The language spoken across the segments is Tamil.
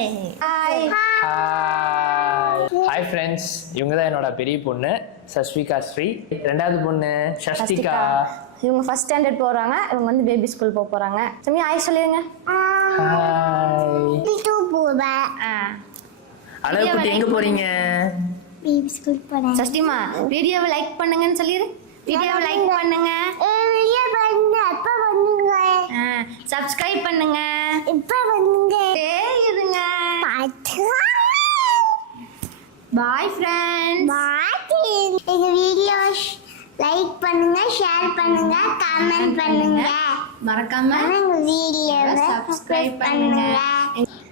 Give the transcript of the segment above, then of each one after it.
ஹாய் ஹாய் ஃப்ரெண்ட்ஸ், இவங்க தான் என்னோட பெரிய பொண்ணு சஸ்விகா ஸ்ரீ. ரெண்டாவது பொண்ணு ஷஷ்டிகா. இவங்க ஃபர்ஸ்ட் ஸ்டாண்டர்ட் போறாங்க. இவங்க வந்து பேபி ஸ்கூல் போக போறாங்க. சமி ஹாய் சொல்லிருங்க. ஹாய். அழகு குட்டி எங்க போறீங்க? பேபி ஸ்கூல் போறேன். சஷ்டிமா வீடியோவை லைக் பண்ணுங்கன்னு சொல்லிரு. வீடியோவை லைக் பண்ணுங்க. வீடியோ பண்ணுங்க. அப்ப பண்ணுங்க. சப்ஸ்கிரைப் பண்ணுங்க. இப்ப பண்ணுங்க. இருங்க. பாத்து. Bye friends. பாய். இந்த வீடியோ லைக் பண்ணுங்க, ஷேர் பண்ணுங்க, கமெண்ட் பண்ணுங்க. மறக்காம இந்த வீடியோவை சப்ஸ்கிரைப் பண்ணுங்க.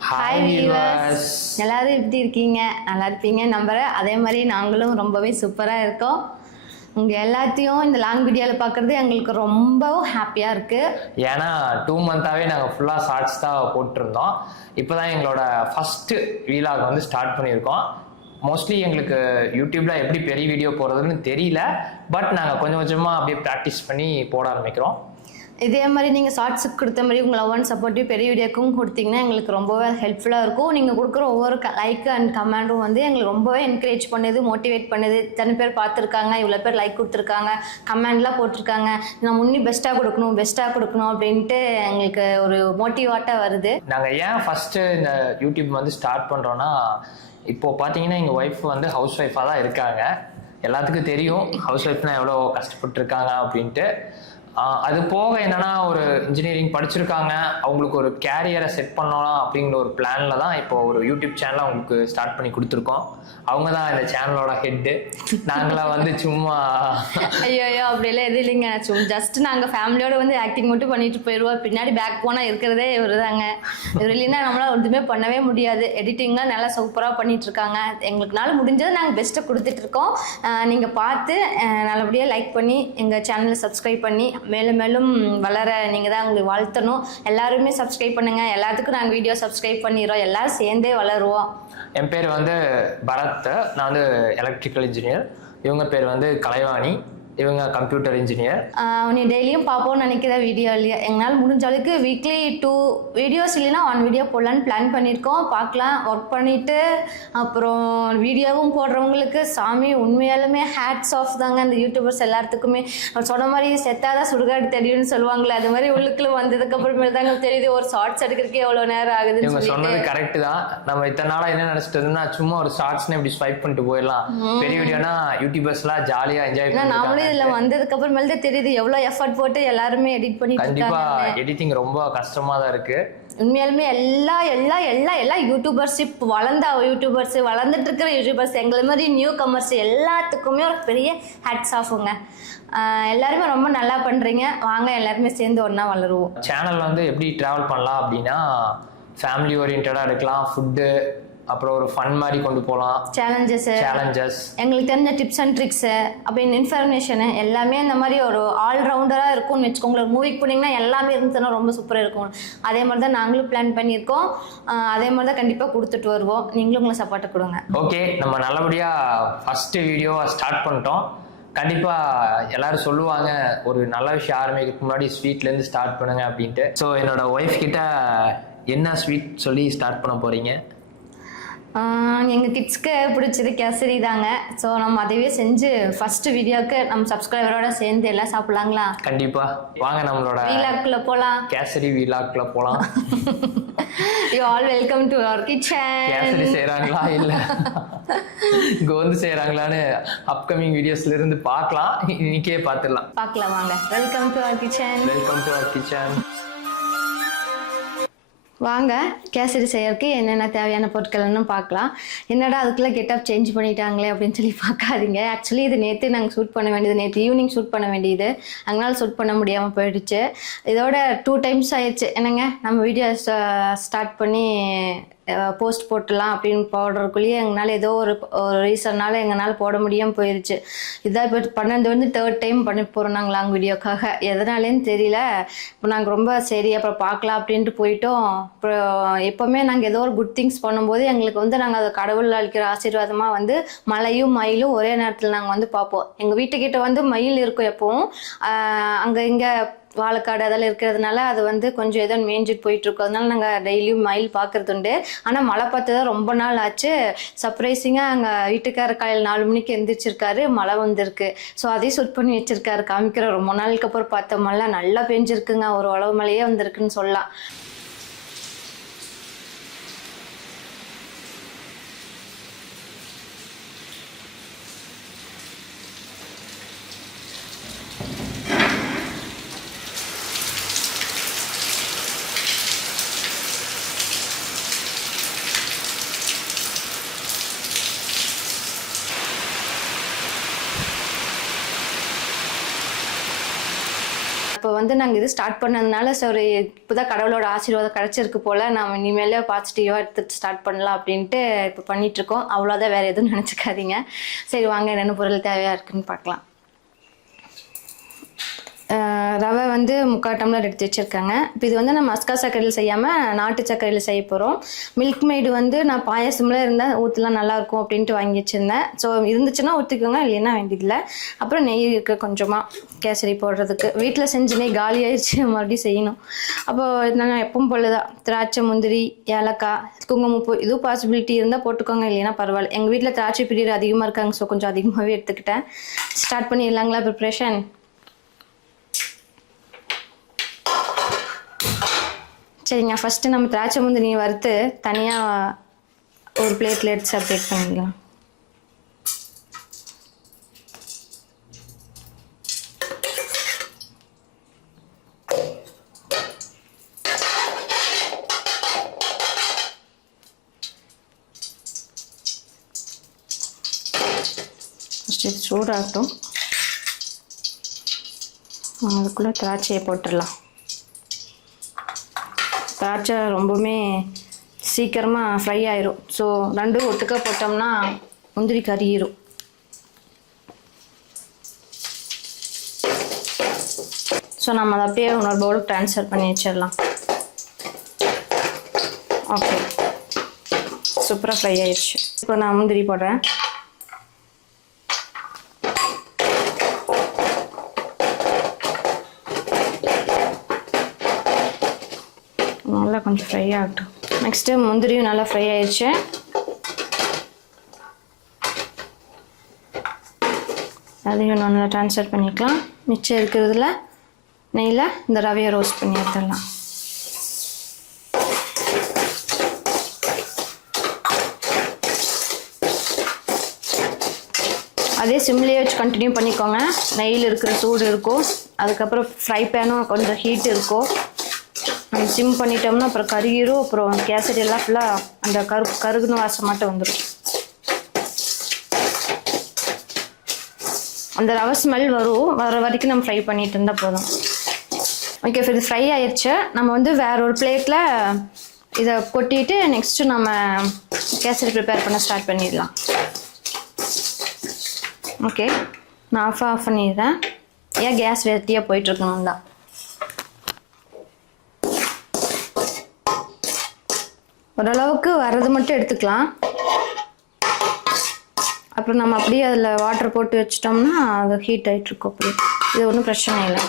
Hi viewers. எல்லாரும் எப்படி இருக்கீங்க? நல்லா இருப்பீங்க நம்புறேன். அதே மாதிரி நாங்களும் ரொம்பவே சூப்பராக இருக்கோம். உங்கள் எல்லாத்தையும் இந்த லாங் வீடியோவில் பார்க்குறது எங்களுக்கு ரொம்பவும் ஹாப்பியாக இருக்குது. ஏன்னா 2 மந்த்தாகவே நாங்கள் ஃபுல்லாக ஷார்ட்ஸ் தான் போட்டிருந்தோம். இப்போ தான் எங்களோட ஃபஸ்ட்டு வீலாக் வந்து ஸ்டார்ட் பண்ணியிருக்கோம். மோஸ்ட்லி எங்களுக்கு யூடியூப்பில் எப்படி பெரிய வீடியோ போடுறதுன்னு தெரியல. பட் நாங்கள் கொஞ்சம் கொஞ்சமாக அப்படியே ப்ராக்டிஸ் பண்ணி போட ஆரம்பிக்கிறோம். இதே மாதிரி நீங்கள் ஷார்ட்ஸுக்கு கொடுத்த மாதிரி உங்களை ஒன் சப்போர்ட்டிவ் பெரிய வீடியோக்கும் கொடுத்தீங்கன்னா எங்களுக்கு ரொம்பவே ஹெல்ப்ஃபுல்லாக இருக்கும். நீங்கள் கொடுக்குற ஒவ்வொரு லைக் அண்ட் கமெண்டும் வந்து எங்களுக்கு ரொம்பவே என்கரேஜ் பண்ணுது, மோட்டிவேட் பண்ணுது. இத்தனை பேர் பார்த்துருக்காங்க, இவ்வளோ பேர் லைக் கொடுத்துருக்காங்க, கமெண்ட்லாம் போட்டிருக்காங்க, நான் முன்னே பெஸ்ட்டாக கொடுக்கணும் அப்படின்ட்டு எங்களுக்கு ஒரு மோட்டிவேட்டாக வருது. நாங்கள் ஏன் ஃபஸ்ட்டு இந்த யூடியூப் வந்து ஸ்டார்ட் பண்ணுறோன்னா, இப்போது பார்த்தீங்கன்னா எங்கள் ஒய்ஃப் வந்து ஹவுஸ் ஒய்ஃபாக தான் இருக்காங்க. எல்லாத்துக்கும் தெரியும் ஹவுஸ் ஒய்ஃப்னால் எவ்வளோ கஷ்டப்பட்டுருக்காங்க அப்படின்ட்டு. அது போக என்னன்னா, ஒரு இன்ஜினியரிங் படிச்சிருக்காங்க, அவங்களுக்கு ஒரு கேரியரை செட் பண்ணலாம் அப்படிங்கிற ஒரு பிளான்ல தான் இப்போ ஒரு யூடியூப் சேனலை அவங்களுக்கு ஸ்டார்ட் பண்ணி கொடுத்துருக்கோம். அவங்க தான் இந்த சேனலோட ஹெட்டு. நாங்களாம் வந்து சும்மா ஐயோ அப்படியெல்லாம் எதுவும் இல்லைங்க. ஜஸ்ட் நாங்கள் ஃபேமிலியோட வந்து ஆக்டிங் மட்டும் பண்ணிட்டு போயிடுவோம். பின்னாடி பேக் போனால் இருக்கிறதே இவர் தாங்க. இவர் இல்லைன்னா நம்மளால் ஒன்றுமே பண்ணவே முடியாது. எடிட்டிங்லாம் நல்லா சூப்பராக பண்ணிட்டு இருக்காங்க. எங்களுக்குனால முடிஞ்சதை நாங்கள் பெஸ்ட்டை கொடுத்துட்டு இருக்கோம். நீங்கள் பார்த்து நல்லபடியாக லைக் பண்ணி எங்கள் சேனலை சப்ஸ்கிரைப் பண்ணி மேலும் மேலும் வளர நீங்கள் தான் உங்களுக்கு வாழ்த்தணும். எல்லாருமே சப்ஸ்கிரைப் பண்ணுங்கள். எல்லாத்துக்கும் நாங்கள் வீடியோ சப்ஸ்கிரைப் பண்ணிடுறோம். எல்லோரும் சேர்ந்தே வளருவோம். என் பேர் வந்து பரத், நான் வந்து எலக்ட்ரிக்கல் இன்ஜினியர். இவங்க பேர் வந்து கலைவாணி, இவங்க கம்ப்யூட்டர் இன்ஜினியர். நீ டெய்லியும் பார்ப்போம்னு நினைக்கிற வீடியோ இல்லையா? எங்களால் முடிஞ்ச அளவுக்கு வீக்லி 2 வீடியோஸ் இல்லைன்னா 1 வீடியோ போடலான்னு பிளான் பண்ணியிருக்கோம். பார்க்கலாம். ஒர்க் பண்ணிவிட்டு அப்புறம் வீடியோவும் போடுறவங்களுக்கு சாமி உண்மையாலுமே ஹேட்ஸ் ஆஃப் தாங்க. அந்த யூடியூபர்ஸ் எல்லாத்துக்குமே சொன்ன மாதிரி செத்தாதான் சுடுகாடு தெரியும்னு சொல்லுவாங்களே, அது மாதிரி உள்ளுக்குள்ள வந்ததுக்கப்புறமே தாங்க தெரியுது ஒரு ஷார்ட்ஸ் எடுக்கிறதுக்கே எவ்வளோ நேரம் ஆகுதுன்னு. இவங்க சொன்னது கரெக்ட் தான். நம்ம இத்தனை நாளாக என்ன நினச்சிட்டு இருந்தோம்னா, சும்மா ஒரு ஷார்ட்ஸ்னு இப்படி ஸ்வைப் பண்ணிட்டு போயிடலாம். பெரிய வீடியோனா யூடியூபர்ஸ்லாம் ஜாலியாக என்ஜாய் பண்ணி இதுல வந்ததுக்கு அப்புறமேல தான் தெரியுது எவ்வளவு எஃபர்ட் போட்டு எல்லாருமே எடிட் பண்ணிட்டு கண்டிப்பா இருக்காங்க. எடிட்டிங் ரொம்ப கஷ்டமா தான் இருக்கு. உண்மையாலுமே எல்லா யூடியூபர்ஸ், இப்போ வளர்ந்துட்டு இருக்கிற யூடியூபர்ஸ், எங்களை மாதிரி நியூ கமர்ஸ் எல்லாத்துக்குமே ஒரு பெரிய ஹேட்ஸ் ஆஃபுங்க. எல்லாருமே ரொம்ப நல்லா பண்றீங்க. வாங்க எல்லாருமே சேர்ந்து ஒன்னா வளருவோம். சேனல் வந்து எப்படி டிராவல் பண்ணலாம் அப்படின்னா, ஃபேமிலி ஓரியன்டா இருக்கலாம், ஃபுட்டு, அப்புறம் ஒரு ஃபன் மாதிரி கொண்டு போகலாம், சேலஞ்சஸ், எங்களுக்கு தெரிஞ்ச டிப்ஸ் அண்ட் ட்ரிக்ஸ் அப்படின்னு இன்ஃபர்மேஷன் எல்லாமே இந்த மாதிரி ஒரு ஆல்ரவுண்டராக இருக்கும்னு வச்சுக்கோங்க. ஒரு மூவிக்கு போனீங்கன்னா எல்லாமே இருந்துச்சுன்னா ரொம்ப சூப்பராக இருக்கும். அதே மாதிரி தான் நாங்களும் பிளான் பண்ணியிருக்கோம். அதே மாதிரி தான் கண்டிப்பாக கொடுத்துட்டு வருவோம். நீங்களும் உங்களை சப்போர்ட்டை கொடுங்க. ஓகே, நம்ம நல்லபடியாக ஃபஸ்ட்டு வீடியோவை ஸ்டார்ட் பண்ணிட்டோம். கண்டிப்பாக எல்லாரும் சொல்லுவாங்க ஒரு நல்ல விஷயம் ஆரம்பிக்கிறதுக்கு முன்னாடி ஸ்வீட்லேருந்து ஸ்டார்ட் பண்ணுங்க அப்படின்ட்டு. ஸோ என்னோட ஒய்ஃப் கிட்ட என்ன ஸ்வீட் சொல்லி ஸ்டார்ட் பண்ண போகிறீங்க? எங்கள் கிட்ஸ்க்கு பிடிச்சது கேசரி தாங்க. ஸோ நம்ம அதையே செஞ்சு ஃபர்ஸ்ட் வீடியோக்கு நம்ம சப்ஸ்கிரைபரோட சேர்ந்து எல்லாம் சாப்பிடலாங்களா? கண்டிப்பா வாங்க, நம்மளோட வீலாக்குள்ள போகலாம். கேசரி வீலாக்குள்ள போகலாம். You all welcome to our kitchen. Kesari செய்கிறாங்களா இல்லை கோந்து செய்கிறாங்களான்னு அப்கமிங் வீடியோஸ்ல இருந்து பார்க்கலாம். இன்னைக்கே பார்த்துடலாம். வாங்க. Welcome to our kitchen. வாங்க கேசரி செய்யறதுக்கு என்னென்ன தேவையான பொருட்கள்னு பார்க்கலாம். என்னடா அதுக்குள்ளே கெட்டப் சேஞ்ச் பண்ணிட்டாங்களே அப்படின்னு சொல்லி பார்க்காதீங்க. ஆக்சுவலி இது நேற்று நாங்கள் ஷூட் பண்ண வேண்டியது, நேற்று ஈவினிங் ஷூட் பண்ண வேண்டியது, அதனால ஷூட் பண்ண முடியாமல் போயிடுச்சு. இதோட 2 டைம்ஸ் ஆயிடுச்சு. என்னங்க நம்ம வீடியோ ஸ்டார்ட் பண்ணி போஸ்ட் போட்டலாம் அப்படின்னு போடுறதுக்குள்ளேயே எங்களால் ஏதோ ஒரு ரீசன்னால எங்களால் போட முடியாமல் போயிடுச்சு. இதான் இப்போ பண்ணது வந்து 3rd டைம் பண்ணி போகிறோம் நாங்கள் லாங் வீடியோக்காக. எதனாலேன்னு தெரியல. இப்போ நாங்கள் ரொம்ப சரி அப்புறம் பார்க்கலாம் அப்படின்ட்டு போயிட்டோம். அப்புறம் எப்போவுமே நாங்கள் ஏதோ ஒரு குட் திங்ஸ் பண்ணும்போது எங்களுக்கு வந்து நாங்கள் அதை கடவுள் அளிக்கிற ஆசீர்வாதமாக வந்து மலையும் மயிலும் ஒரே நேரத்தில் நாங்கள் வந்து பார்ப்போம். எங்கள் வீட்டுக்கிட்ட வந்து மயில் இருக்கும் எப்போவும். அங்கே இங்கே வாழைக்காடு அதெல்லாம் இருக்கிறதுனால அது வந்து கொஞ்சம் ஏதோ மேய்ஞ்சிட்டு போயிட்டுருக்கோம். அதனால நாங்கள் டெய்லியும் மயில் பார்க்குறது உண்டு. ஆனால் மழை பார்த்து தான் ரொம்ப நாள் ஆச்சு. சர்ப்ரைசிங்காக எங்கள் வீட்டுக்காரர் காலையில் 4 மணிக்கு எந்திரிச்சிருக்காரு, மழை வந்திருக்கு. ஸோ அதையும் ஷூட் பண்ணி வச்சிருக்காரு, காமிக்கிற. ரொம்ப நாளுக்கு அப்புறம் பார்த்த மழை நல்லா பெஞ்சிருக்குங்க, ஒரு உழவு மழையே வந்திருக்குன்னு சொல்லலாம். இப்போ வந்து நாங்கள் இது ஸ்டார்ட் பண்ணதுனால சரி இப்போதான் கடவுளோட ஆசீர்வாதம் கிடச்சிருக்கு போல், நம்ம இனிமேலே பாசிட்டிவாக எடுத்துட்டு ஸ்டார்ட் பண்ணலாம் அப்படின்ட்டு இப்போ பண்ணிகிட்ருக்கோம். அவ்வளோதான், வேறு எதுவும் நினச்சிக்காதீங்க. சரி வாங்க என்னென்ன பொருள் தேவையாக இருக்குன்னு பார்க்கலாம். ரவை வந்து 3/4 டம்ளர் எடுத்து வச்சுருக்காங்க. இப்போ இது வந்து நம்ம மஸ்கா சர்க்கரையில் செய்யாமல் நாட்டு சர்க்கரையில் செய்ய போகிறோம். மில்க் மேடு வந்து நான் பாயசம்லாம் இருந்தால் ஊற்றலாம் நல்லாயிருக்கும் அப்படின்ட்டு வாங்கி வச்சுருந்தேன். ஸோ இருந்துச்சுன்னா ஊற்றிக்கோங்க, இல்லைன்னா வேண்டியதில்லை. அப்புறம் நெய் இருக்குது கொஞ்சமாக கேசரி போடுறதுக்கு. வீட்டில் செஞ்சு நெய் காலி ஆயிடுச்சு, மறுபடியும் செய்யணும். அப்போது நான் எப்பவும் போல தான் திராட்சை, முந்திரி, ஏலக்காய், குங்குமப்பூ, இதுவும் பாசிபிலிட்டி இருந்தால் போட்டுக்கோங்க, இல்லைன்னா பரவாயில்ல. எங்கள் வீட்டில் திராட்சை பிரியர் அதிகமாக இருக்காங்க, ஸோ கொஞ்சம் அதிகமாகவே எடுத்துக்கிட்டேன். ஸ்டார்ட் பண்ணிடலாங்களா ப்ரிப்ரேஷன்? சரிங்க, ஃபஸ்ட்டு நம்ம திராட்சை முந்திரி வறுத்து தனியாக ஒரு பிளேட்டில் எடுத்து செப்பரேட் பண்ணிடலாம். ஃபஸ்ட்டு இது சூடாகட்டும், அதுக்குள்ளே திராட்சையை போட்டுடலாம். திராட்சை ரொம்பவுமே சீக்கிரமாக ஃப்ரை ஆயிரும். ஸோ ரெண்டும் ஒட்டுக்க போட்டோம்னா முந்திரி கறியிரும். ஸோ நம்ம அதை அப்படியே இன்னொரு பவுலுக்கு ட்ரான்ஸ்ஃபர் பண்ணி வச்சிடலாம். ஓகே, சூப்பராக ஃப்ரை ஆயிடுச்சு. இப்போ நான் முந்திரி போடுறேன். நல்லா கொஞ்சம் ஃப்ரை ஆகட்டும். நெக்ஸ்ட்டு முந்திரியும் நல்லா ஃப்ரை ஆயிடுச்சு. அதையும் நல்லா ட்ரான்ஸ்ஃபர் பண்ணிக்கலாம். மிச்சம் இருக்கிறதுல நெய்யில் இந்த ரவையை ரோஸ்ட் பண்ணி எடுத்துடலாம். அதே சிம்லேயே வச்சு கண்டினியூ பண்ணிக்கோங்க. நெய்யில் இருக்கிற சூடு இருக்கும், அதுக்கப்புறம் ஃப்ரை பேனும் கொஞ்சம் ஹீட் இருக்கும். நம்ம சிம் பண்ணிட்டோம்னா அப்புறம் கருகிரும், அப்புறம் கேசரி எல்லாம் ஃபுல்லாக அந்த கருகுன்னு வாசம் மட்டும் வந்துடும். அந்த ரவை ஸ்மெல் வர வரைக்கும் நம்ம ஃப்ரை பண்ணிட்டு இருந்தால் போதும். ஓகே, இது ஃப்ரை ஆயிடுச்சு. நம்ம வந்து வேற ஒரு பிளேட்டில் இதை கொட்டிட்டு நெக்ஸ்ட்டு நம்ம கேசரி ப்ரிப்பேர் பண்ண ஸ்டார்ட் பண்ணிடலாம். ஓகே, நான் ஆஃப் பண்ணிடுறேன். ஏன் கேஸ் வெட்டியாக போயிட்டுருக்கணும் தான். ஓரளவுக்கு வர்றது மட்டும் எடுத்துக்கலாம். அப்புறம் நம்ம அப்படியே அதில் வாட்டர் போட்டு வச்சிட்டோம்னா அது ஹீட் ஆகிட்ருக்கும். அப்படி இது ஒன்றும் பிரச்சனை இல்லை.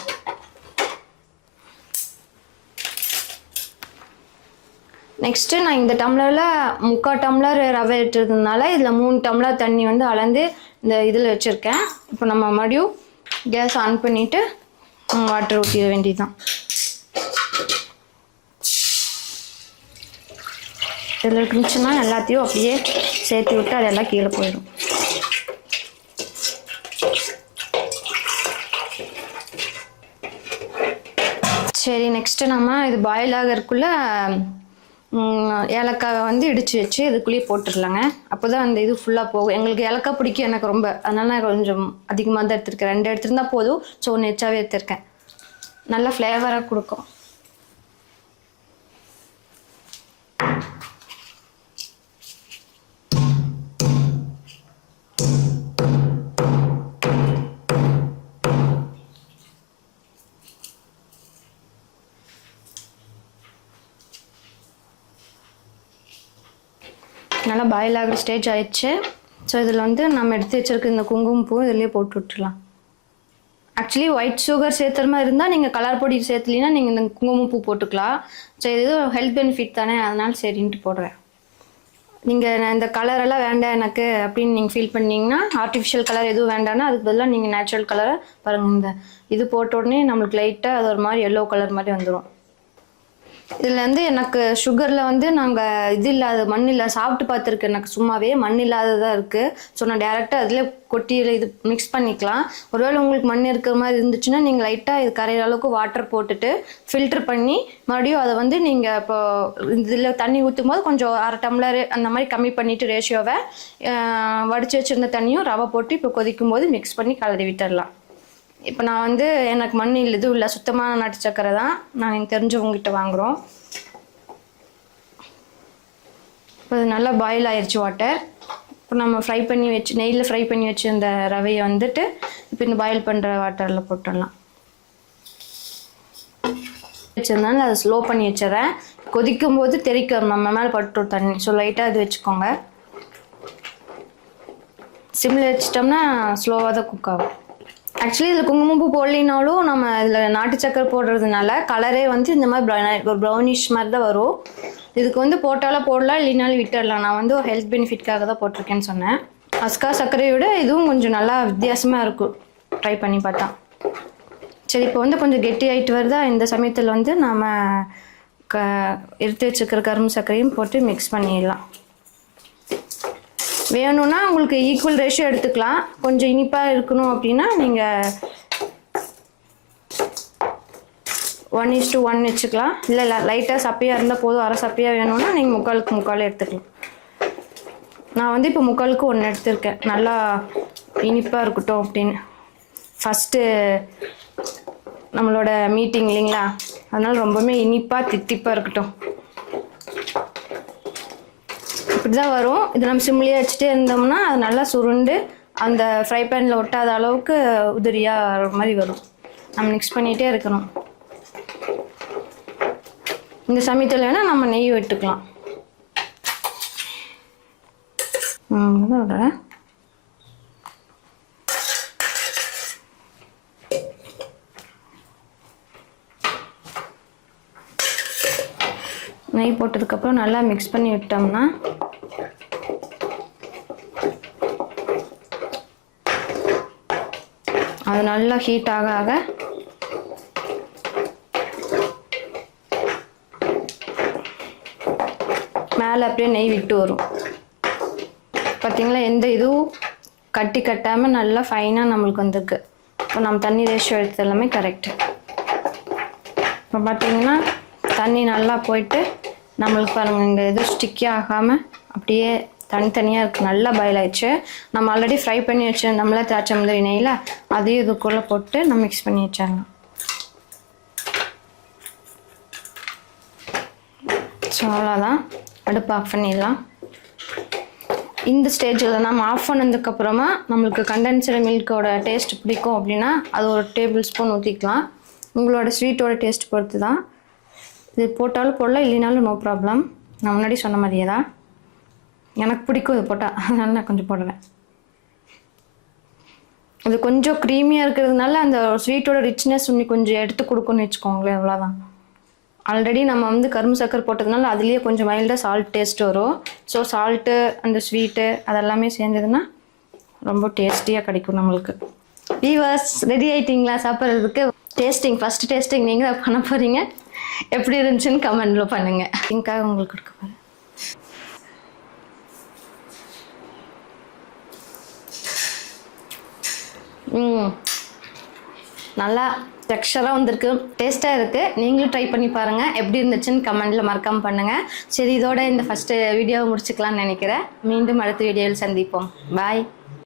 நெக்ஸ்ட்டு நான் இந்த டம்ளரில் 3/4 டம்ளர் ரவை எடுத்துறதுனால இதில் 3 டம்ளர் தண்ணி வந்து அளந்து இந்த இதில் வச்சுருக்கேன். இப்போ நம்ம மறுபடியும் கேஸ் ஆன் பண்ணிவிட்டு வாட்டர் ஊற்றிட வேண்டியதுதான். இதில் இருந்துச்சுன்னா எல்லாத்தையும் அப்படியே சேர்த்து விட்டு அதெல்லாம் கீழே போயிடும். சரி, நெக்ஸ்ட்டு நம்ம இது பாயில் ஆகிறதுக்குள்ளே ஏலக்காவை வந்து இடித்து வச்சு இதுக்குள்ளேயே போட்டுடலாங்க. அப்போ தான் அந்த இது ஃபுல்லாக போகும். எங்களுக்கு ஏலக்காய் பிடிக்கும் எனக்கு ரொம்ப, அதனால நான் கொஞ்சம் அதிகமாக தான் எடுத்துருக்கேன். 2 எடுத்துருந்தா போதும். ஸோ 1 எச்சாவே எடுத்துருக்கேன். நல்லா ஃப்ளேவராக கொடுக்கும். நல்லா பாயில் ஆகிற ஸ்டேஜ் ஆயிடுச்சு. ஸோ இதில் வந்து நம்ம எடுத்து வச்சுருக்க இந்த குங்குமப்பூ இதிலே போட்டு விட்டுடலாம். ஆக்சுவலி ஒயிட் சுகர் சேர்த்துற மாதிரி இருந்தால் நீங்கள் கலர் பொடி சேர்த்துலீங்கன்னா நீங்கள் இந்த குங்குமப்பூ போட்டுக்கலாம். சரி, இது ஹெல்த் பெனிஃபிட் தானே, அதனால சரின்ட்டு போடுறேன். நீங்கள் இந்த கலரெல்லாம் வேண்டாம் எனக்கு அப்படின்னு நீங்கள் ஃபீல் பண்ணிங்கன்னா, ஆர்டிஃபிஷியல் கலர் எதுவும் வேண்டாம்னா அதுக்கு பதிலாக நீங்கள் நேச்சுரல் கலரை பாருங்கள். இந்த இது போட்ட உடனே நம்மளுக்கு லைட்டாக அது ஒரு மாதிரி எல்லோ கலர் மாதிரி வந்துடும். இதில் வந்து எனக்கு சுகரில் வந்து நாங்கள் இது இல்லாத மண் இல்லை சாப்பிட்டு பார்த்துருக்கேன். எனக்கு சும்மாவே மண் இல்லாததாக இருக்குது. ஸோ நான் டேரெக்டாக அதில் கொட்டியில் இது மிக்ஸ் பண்ணிக்கலாம். ஒருவேளை உங்களுக்கு மண் இருக்கிற மாதிரி இருந்துச்சுன்னா நீங்கள் லைட்டாக இது கரையிற அளவுக்கு வாட்டர் போட்டுட்டு ஃபில்ட்ரு பண்ணி மறுபடியும் அதை வந்து நீங்கள் இப்போ இதில் தண்ணி ஊற்றும் போது கொஞ்சம் 1/2 டம்ளர் அந்த மாதிரி கம்மி பண்ணிவிட்டு ரேஷியோவை வடித்து வச்சுருந்த தண்ணியும் ரவை போட்டு இப்போ கொதிக்கும் போது மிக்ஸ் பண்ணி கலரி விட்டுடலாம். இப்போ நான் வந்து எனக்கு மண் இதுவும் இல்லை, சுத்தமான நாட்டு சக்கரை தான் நான் எனக்கு தெரிஞ்சவங்ககிட்ட வாங்குகிறோம். இப்போ அது நல்லா பாயில் ஆயிடுச்சு வாட்டர். இப்போ நம்ம ஃப்ரை பண்ணி வச்சு நெய்யில் ஃப்ரை பண்ணி வச்சு இந்த ரவையை வந்துட்டு இப்போ இந்த பாயில் பண்ணுற வாட்டரில் போட்டுடலாம். வச்சுருந்தாலும் அதை ஸ்லோ பண்ணி வச்சிடறேன். கொதிக்கும் போது தெறிக்க நம்ம மேலே பட்டு தண்ணி. ஸோ லைட்டாக இது வச்சுக்கோங்க. சிம்மில் வச்சிட்டோம்னா ஸ்லோவாக தான் குக் ஆகும். ஆக்சுவலி இதில் குங்குமப்பூ போடலினாலும் நம்ம இதில் நாட்டு சக்கரை போடுறதுனால கலரே வந்து இந்த மாதிரி ஒரு ப்ரௌனிஷ் மாதிரி தான் வரும். இதுக்கு வந்து போட்டாலும் போடலாம், இல்லைனாலும் விட்டுடலாம். நான் வந்து ஒரு ஹெல்த் பெனிஃபிட்காக தான் போட்டிருக்கேன்னு சொன்னேன். அஸ்கா சர்க்கரையை விட இதுவும் கொஞ்சம் நல்லா வித்தியாசமாக இருக்கும் ட்ரை பண்ணி பார்த்தா. சரி, இப்போ வந்து கொஞ்சம் கெட்டி ஆகிட்டு வருதா. இந்த சமயத்தில் வந்து நாம் எடுத்து வச்சுருக்கிற கரும்பு சர்க்கரையும் போட்டு மிக்ஸ் பண்ணிடலாம். வேணும்னா உங்களுக்கு ஈக்குவல் ரேஷியோ எடுத்துக்கலாம். கொஞ்சம் இனிப்பாக இருக்கணும் அப்படின்னா நீங்கள் 1:1 வச்சுக்கலாம். இல்லை லைட்டாக சப்பையாக இருந்தால் போதும். அரை சப்பையாக வேணும்னா நீங்கள் 3/4 எடுத்துக்கலாம். நான் வந்து இப்போ 3/4 எடுத்திருக்கேன். நல்லா இனிப்பாக இருக்கட்டும் அப்படின்னு. ஃபஸ்ட்டு நம்மளோட மீட்டிங் இல்லைங்களா, அதனால் ரொம்பவுமே இனிப்பாக தித்திப்பாக இருக்கட்டும். இப்படி தான் வரும். இது நம்ம சிம்லேயே வச்சுட்டே இருந்தோம்னா அது நல்லா சுருண்டு அந்த ஃப்ரை பேனில் ஒட்டாத அளவுக்கு உதிரியாக மாதிரி வரும். நம்ம மிக்ஸ் பண்ணிகிட்டே இருக்கணும். இந்த சமயத்தில் வேணால் நம்ம நெய் விட்டுக்கலாம். விடுறேன். நெய் போட்டதுக்கப்புறம் நல்லா மிக்ஸ் பண்ணி விட்டோம்னா அது நல்லா ஹீட் ஆக ஆக மேலே அப்படியே நெய் விட்டு வரும். பார்த்தீங்களா, எந்த இதுவும் கட்டி கட்டாமல் நல்லா ஃபைனாக நம்மளுக்கு வந்திருக்கு. இப்போ நம்ம தண்ணி ரேஷியோ எடுத்தது எல்லாமே கரெக்டு. இப்போ பார்த்தீங்கன்னா தண்ணி நல்லா போயிட்டு நம்மளுக்கு பாருங்கள் இங்கே எதுவும் ஸ்டிக்கி ஆகாமல் அப்படியே தனித்தனியாக இருக்குது. நல்லா பாயில் ஆயிடுச்சு. நம்ம ஆல்ரெடி ஃப்ரை பண்ணி வச்சுருந்தோம்ல திராட்சை முந்திரி நெய்யில், அதையும் இதுக்குள்ளே போட்டு நம்ம மிக்ஸ் பண்ணி வச்சிடலாம். ஸோ அவ்வளோதான், அடுப்பு ஆஃப் பண்ணிடலாம். இந்த ஸ்டேஜில் நம்ம ஆஃப் பண்ணதுக்கப்புறமா நம்மளுக்கு கண்டென்சர் மில்கோட டேஸ்ட் பிடிக்கும் அப்படின்னா அது ஒரு டேபிள் ஸ்பூன் ஊற்றிக்கலாம். உங்களோட ஸ்வீட்டோட டேஸ்ட் பொறுத்து தான். இது போட்டாலும் போடலாம், இல்லைனாலும் நோ ப்ராப்ளம். நான் முன்னாடி சொன்ன மாதிரியே தான். எனக்கு பிடிக்கும் இது போட்டால், அதனால நான் கொஞ்சம் போடுறேன். இது கொஞ்சம் க்ரீமியாக இருக்கிறதுனால அந்த ஸ்வீட்டோட ரிச்னஸ் இன்னும் கொஞ்சம் எடுத்து கொடுக்குன்னு வச்சுக்கோங்களேன். அவ்வளோதான். ஆல்ரெடி நம்ம வந்து கரும்பு சக்கரை போட்டதுனால அதுலேயே கொஞ்சம் மைல்டாக சால்ட் டேஸ்ட் வரும். ஸோ சால்ட்டு அந்த ஸ்வீட்டு அதெல்லாமே சேர்ந்ததுன்னா ரொம்ப டேஸ்டியாக கிடைக்கும் நம்மளுக்கு. வீவர்ஸ் ரெடி ஆகிட்டிங்களா சாப்பிட்றதுக்கு? ஃபஸ்ட் டேஸ்டிங் நீங்கள் தான் பண்ண போகிறீங்க. எப்படி இருந்துச்சுன்னு கமெண்டில் பண்ணுங்கள். இங்காக உங்களுக்கு கொடுக்க போகிறேன். நல்லா டெக்ஸ்சராக வந்திருக்கு, டேஸ்ட்டாக இருக்குது. நீங்களும் ட்ரை பண்ணி பாருங்கள். எப்படி இருந்துச்சுன்னு கமெண்டில் மறக்காமல் பண்ணுங்கள். சரி, இதோட இந்த ஃபஸ்ட்டு வீடியோவை முடிச்சுக்கலாம்னு நினைக்கிறேன். மீண்டும் அடுத்த வீடியோவில் சந்திப்போம். பாய்.